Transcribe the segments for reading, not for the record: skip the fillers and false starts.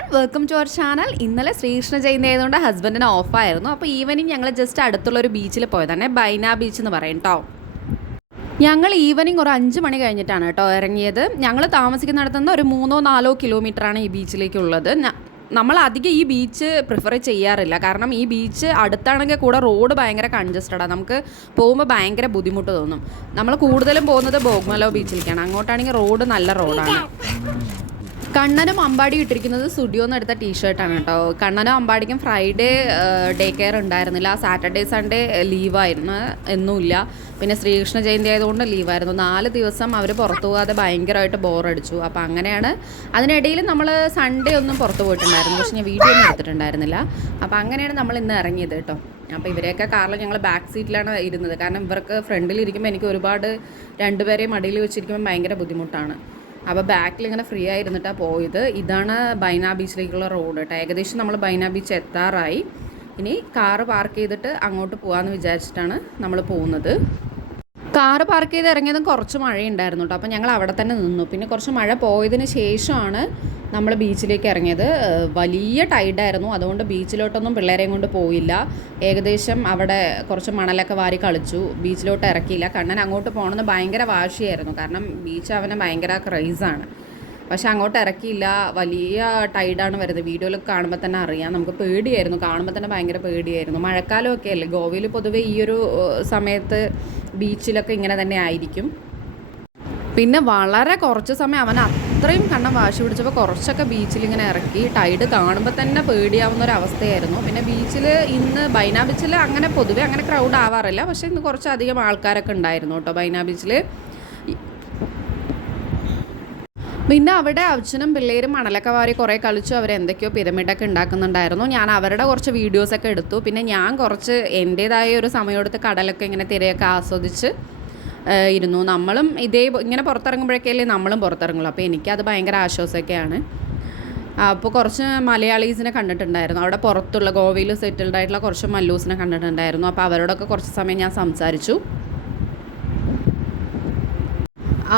Everyone, welcome to our channel. ഇന്നലെ ശ്രീകൃഷ്ണ ജയന്തി ആയതുകൊണ്ട് ഹസ്ബൻഡിന് ഓഫായിരുന്നു. അപ്പോൾ ഈവനിങ് ഞങ്ങൾ ജസ്റ്റ് അടുത്തുള്ളൊരു ബീച്ചിൽ പോയതാണ്, ബൈന ബീച്ച് എന്ന് പറയും കേട്ടോ. ഞങ്ങൾ ഈവനിങ് ഒരു 5 മണി കഴിഞ്ഞിട്ടാണ് കേട്ടോ ഇറങ്ങിയത്. ഞങ്ങൾ താമസിക്കുന്നിടത്തുനിന്ന് ഒരു 3-4 കിലോമീറ്ററാണ് ഈ ബീച്ചിലേക്കുള്ളത്. നമ്മൾ അധികം ഈ ബീച്ച് പ്രിഫർ ചെയ്യാറില്ല, കാരണം ഈ ബീച്ച് അടുത്താണെങ്കിൽ കൂടെ റോഡ് ഭയങ്കര കൺജസ്റ്റഡാണ്. നമുക്ക് പോകുമ്പോൾ ഭയങ്കര ബുദ്ധിമുട്ട് തോന്നും. നമ്മൾ കൂടുതലും പോകുന്നത് ബോഗ്മലോ ബീച്ചിലേക്കാണ്. അങ്ങോട്ടാണെങ്കിൽ റോഡ് നല്ല റോഡാണ്. കണ്ണനും അമ്പാടിയും ഇട്ടിരിക്കുന്നത് സ്റ്റുഡിയോന്ന് എടുത്ത ടീഷർട്ടാണ് കേട്ടോ. കണ്ണനും അമ്പാടിക്കും ഫ്രൈഡേ ഡേ കെയർ ഉണ്ടായിരുന്നില്ല, സാറ്റർഡേ സൺഡേ ലീവായിരുന്നു, എന്നുമില്ല. പിന്നെ ശ്രീകൃഷ്ണ ജയന്തി ആയതുകൊണ്ട് ലീവായിരുന്നു. 4 ദിവസം അവർ പുറത്തു പോകാതെ ഭയങ്കരമായിട്ട് ബോറടിച്ചു. അപ്പോൾ അങ്ങനെയാണ്. അതിനിടയിൽ നമ്മൾ സൺഡേ ഒന്നും പുറത്ത് പോയിട്ടുണ്ടായിരുന്നു, പക്ഷെ ഞാൻ വീഡിയോ ഒന്നും എടുത്തിട്ടുണ്ടായിരുന്നില്ല. അപ്പോൾ അങ്ങനെയാണ് നമ്മൾ ഇന്ന് ഇറങ്ങിയത് കേട്ടോ. അപ്പോൾ ഇവരെയൊക്കെ കാറിൽ ഞങ്ങൾ ബാക്ക് സീറ്റിലാണ് ഇരുന്നത്, കാരണം ഇവർക്ക് ഫ്രണ്ടിൽ ഇരിക്കുമ്പോൾ എനിക്ക് ഒരുപാട് രണ്ടുപേരെയും മടിയിൽ വെച്ചിരിക്കുമ്പോൾ ഭയങ്കര ബുദ്ധിമുട്ടാണ്. അപ്പോൾ ബാക്കിൽ ഇങ്ങനെ ഫ്രീ ആയിരുന്നിട്ടാണ് പോയത്. ഇതാണ് ബൈന ബീച്ചിലേക്കുള്ള റോഡ് കേട്ടോ. ഏകദേശം നമ്മൾ ബൈന ബീച്ച് എത്താറായി. ഇനി കാറ് പാർക്ക് ചെയ്തിട്ട് അങ്ങോട്ട് പോകാമെന്ന് വിചാരിച്ചിട്ടാണ് നമ്മൾ പോകുന്നത്. കാറ് പാർക്ക് ചെയ്ത് ഇറങ്ങിയതും കുറച്ച് മഴയുണ്ടായിരുന്നു കേട്ടോ. അപ്പോൾ ഞങ്ങൾ അവിടെ തന്നെ നിന്നു. പിന്നെ കുറച്ച് മഴ പോയതിന് ശേഷമാണ് നമ്മൾ ബീച്ചിലേക്ക് ഇറങ്ങിയത്. വലിയ ടൈഡായിരുന്നു, അതുകൊണ്ട് ബീച്ചിലോട്ടൊന്നും പിള്ളേരെയും കൊണ്ട് പോയില്ല. ഏകദേശം അവിടെ കുറച്ച് മണലൊക്കെ വാരി കളിച്ചു, ബീച്ചിലോട്ട് ഇറക്കിയില്ല. കണ്ണൻ അങ്ങോട്ട് പോകണമെന്ന് ഭയങ്കര വാശിയായിരുന്നു, കാരണം ബീച്ച് അവന് ഭയങ്കര ക്രൈസാണ്. പക്ഷെ അങ്ങോട്ട് ഇറക്കിയില്ല. വലിയ ടൈഡാണ് വരുന്നത്. വീഡിയോയിൽ കാണുമ്പോൾ തന്നെ അറിയാം. നമുക്ക് പേടിയായിരുന്നു, കാണുമ്പോൾ തന്നെ ഭയങ്കര പേടിയായിരുന്നു. മഴക്കാലമൊക്കെ അല്ലേ, ഗോവയിൽ പൊതുവേ ഈ ഒരു സമയത്ത് ബീച്ചിലൊക്കെ ഇങ്ങനെ തന്നെ ആയിരിക്കും. പിന്നെ വളരെ കുറച്ച് സമയം അവൻ അത്രയും കണ്ണം വാശി പിടിച്ചപ്പോൾ കുറച്ചൊക്കെ ബീച്ചിൽ ഇങ്ങനെ ഇറക്കി. ടൈഡ് കാണുമ്പോൾ തന്നെ പേടിയാവുന്ന ഒരു അവസ്ഥയായിരുന്നു. പിന്നെ ബീച്ചിൽ ഇന്ന് ബൈന ബീച്ചിൽ അങ്ങനെ പൊതുവേ അങ്ങനെ ക്രൗഡ് ആവാറില്ല, പക്ഷേ ഇന്ന് കുറച്ചധികം ആൾക്കാരൊക്കെ ഉണ്ടായിരുന്നു കേട്ടോ ബൈന ബീച്ചിൽ. പിന്നെ അവിടെ അച്ഛനും പിള്ളേരും മണലൊക്കെ വാരി കുറേ കളിച്ചു. അവരെന്തൊക്കെയോ പിരമിഡൊക്കെ ഉണ്ടാക്കുന്നുണ്ടായിരുന്നു. ഞാൻ അവരുടെ കുറച്ച് വീഡിയോസൊക്കെ എടുത്തു. പിന്നെ ഞാൻ കുറച്ച് എൻ്റേതായ ഒരു സമയമെടുത്ത് കടലൊക്കെ ഇങ്ങനെ തിരയൊക്കെ ആസ്വദിച്ച് ഇരുന്നു. നമ്മളും ഇങ്ങനെ പുറത്തിറങ്ങുമ്പോഴൊക്കെയല്ലേ നമ്മളും പുറത്തിറങ്ങുള്ളൂ. അപ്പോൾ എനിക്കത് ഭയങ്കര ആശ്വാസമൊക്കെയാണ്. അപ്പോൾ കുറച്ച് മലയാളീസിനെ കണ്ടിട്ടുണ്ടായിരുന്നു അവിടെ പുറത്തുള്ള, ഗോവയിൽ സെറ്റിൽഡ് ആയിട്ടുള്ള കുറച്ച് മല്ലൂസിനെ കണ്ടിട്ടുണ്ടായിരുന്നു. അപ്പോൾ അവരോടൊക്കെ കുറച്ച് സമയം ഞാൻ സംസാരിച്ചു.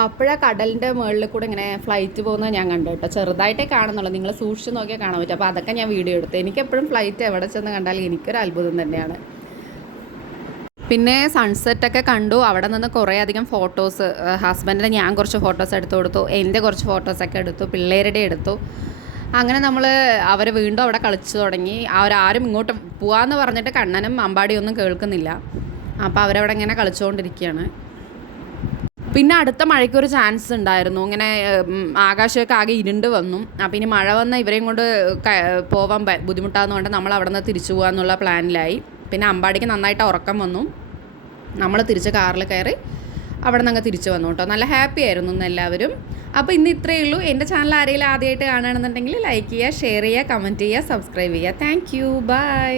അപ്പോഴാണ് കടലിൻ്റെ മുകളിൽ കൂടെ ഇങ്ങനെ ഫ്ലൈറ്റ് പോകുന്നത് ഞാൻ കണ്ടു കേട്ടോ. ചെറുതായിട്ടേ കാണുന്നുള്ളൂ, നിങ്ങൾ സൂക്ഷിച്ച് നോക്കിയാൽ കാണാൻ പറ്റും. അപ്പോൾ അതൊക്കെ ഞാൻ വീഡിയോ എടുത്തു. എനിക്കെപ്പോഴും ഫ്ലൈറ്റ് എവിടെ ചെന്ന് കണ്ടാലും എനിക്കൊരു അത്ഭുതം തന്നെയാണ്. പിന്നെ സൺസെറ്റൊക്കെ കണ്ടു. അവിടെ നിന്ന് കുറേ അധികം ഫോട്ടോസ്, ഹസ്ബൻഡിന് ഞാൻ കുറച്ച് ഫോട്ടോസ് എടുത്തു കൊടുത്തു, എൻ്റെ കുറച്ച് ഫോട്ടോസൊക്കെ എടുത്തു, പിള്ളേരുടെ എടുത്തു. അങ്ങനെ അവർ വീണ്ടും അവിടെ കളിച്ചു തുടങ്ങി. അവരാരും ഇങ്ങോട്ട് പോകാമെന്ന് പറഞ്ഞിട്ട് കണ്ണനും അമ്പാടിയൊന്നും കേൾക്കുന്നില്ല. അപ്പോൾ അവരവിടെ ഇങ്ങനെ കളിച്ചുകൊണ്ടിരിക്കുകയാണ്. പിന്നെ അടുത്ത മഴയ്ക്കൊരു ചാൻസ് ഉണ്ടായിരുന്നു. ഇങ്ങനെ ആകാശമൊക്കെ ആകെ ഇരുണ്ട് വന്നു. അപ്പോൾ ഇനി മഴ വന്ന് ഇവരെയും കൊണ്ട് പോകാൻ ബുദ്ധിമുട്ടാകുന്നതുകൊണ്ട് നമ്മൾ അവിടെ നിന്ന് തിരിച്ചു പോകാമെന്നുള്ള പ്ലാനിലായി. പിന്നെ അമ്പാടിക്ക് നന്നായിട്ട് ഉറക്കം വന്നു. നമ്മൾ തിരിച്ച് കാറിൽ കയറി അവിടെ നിന്ന് അങ്ങ് തിരിച്ചു വന്നു കേട്ടോ. നല്ല ഹാപ്പി ആയിരുന്നു ഇന്ന് എല്ലാവരും. അപ്പോൾ ഇന്ന് ഇത്രയേ ഉള്ളൂ. എൻ്റെ ചാനൽ ആരെങ്കിലും ആദ്യമായിട്ട് കാണുകയാണെന്നുണ്ടെങ്കിൽ ലൈക്ക് ചെയ്യുക, ഷെയർ ചെയ്യുക, കമൻറ്റ് ചെയ്യുക, സബ്സ്ക്രൈബ് ചെയ്യുക. Thank you, by.